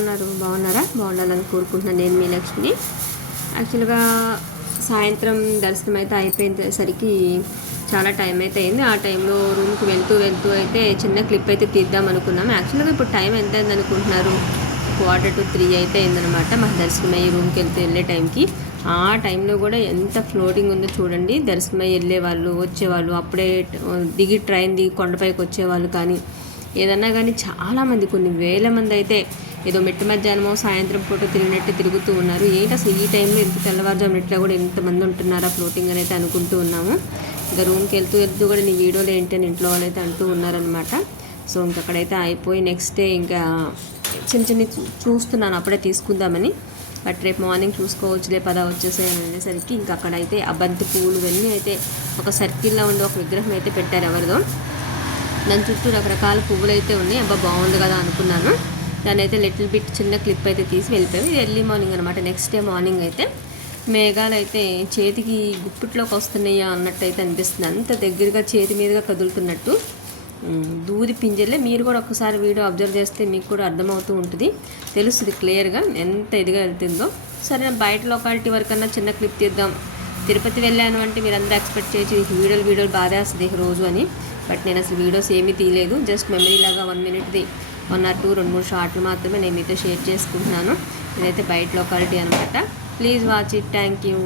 ఉన్నారు? బాగున్నారా? బాగుండాలని కోరుకుంటున్నాను. నేను మీ లక్ష్మిని. యాక్చువల్గా సాయంత్రం దర్శనం అయితే అయిపోయేసరికి చాలా టైం అయితే అయింది. ఆ టైంలో రూమ్కి వెళ్తూ అయితే చిన్న క్లిప్ అయితే తీద్దాం అనుకున్నాం. యాక్చువల్గా ఇప్పుడు టైం ఎంత అయింది అనుకుంటున్నారు? 2:45 అయితే అయిందనమాట. మాకు దర్శనం అయ్యి రూమ్కి వెళ్ళే టైంకి. ఆ టైంలో కూడా ఎంత ఫ్లోటింగ్ ఉందో చూడండి. దర్శనమై వెళ్ళే వాళ్ళు, వచ్చేవాళ్ళు, అప్పుడే దిగి ట్రైన్ దిగి కొండపైకి వచ్చేవాళ్ళు, కానీ ఏదన్నా కానీ చాలామంది, కొన్ని వేల మంది అయితే ఏదో మెట్టు మధ్యాహ్నమో సాయంత్రం పూట తిరిగినట్టు తిరుగుతూ ఉన్నారు. ఏంటి అసలు ఈ టైంలో ఎంత తెల్లవారుజామున ఇట్లా కూడా ఎంతమంది ఉంటున్నారా ఫ్లోటింగ్ అని అయితే అనుకుంటూ ఉన్నాము. ఇంకా రూమ్కి వెళ్తూ కూడా నీ వీడియోలు ఏంటి అని ఇంట్లో వాళ్ళు అయితే అంటూ ఉన్నారనమాట. సో ఇంకక్కడైతే అయిపోయి నెక్స్ట్ డే ఇంకా చిన్న చూస్తున్నాను అప్పుడే తీసుకుందామని. బట్ రేపు మార్నింగ్ చూసుకోవచ్చులే పదా వచ్చేసాయని అనేసరికి ఇంకా అక్కడైతే ఆ బంతి పువ్వులు ఇవన్నీ అయితే ఒక సర్కిల్లో ఉండి ఒక విగ్రహం అయితే పెట్టారు ఎవరిదో. దాని చుట్టూ రకరకాల పువ్వులు అయితే ఉన్నాయి. అబ్బా బాగుంది కదా అనుకున్నాను. దాన్ని అయితే లిటిల్ బిట్ చిన్న క్లిప్ అయితే తీసి వెళ్ళిపోయాము. ఇది ఎర్లీ మార్నింగ్ అనమాట. నెక్స్ట్ డే మార్నింగ్ అయితే మేఘాలు అయితే చేతికి గుప్పిట్లోకి వస్తున్నాయా అన్నట్టు అయితే అనిపిస్తుంది. అంత దగ్గరగా చేతి మీదుగా కదులుతున్నట్టు దూది పింజర్లే. మీరు కూడా ఒకసారి వీడియో అబ్జర్వ్ చేస్తే మీకు కూడా అర్థమవుతూ ఉంటుంది, తెలుస్తుంది క్లియర్గా ఎంత ఇదిగా వెళ్తుందో. సరే బయట లొకాలిటీ వరకన్నా చిన్న క్లిప్ తీద్దాం. తిరుపతి వెళ్ళాను అంటే మీరు అందరూ ఎక్స్పెక్ట్ చేయొచ్చు వీడియోలు బాధేస్తుంది రోజు అని. బట్ నేను అసలు వీడియోస్ ఏమీ తీయలేదు. జస్ట్ మెమరీ లాగా 1 minute 1 or 2 2-3 షార్ట్లు మాత్రమే నేను మీతో షేర్ చేసుకుంటున్నాను. ఇదైతే బయట లొకాలిటీ అనమాట. Please watch it. Thank you.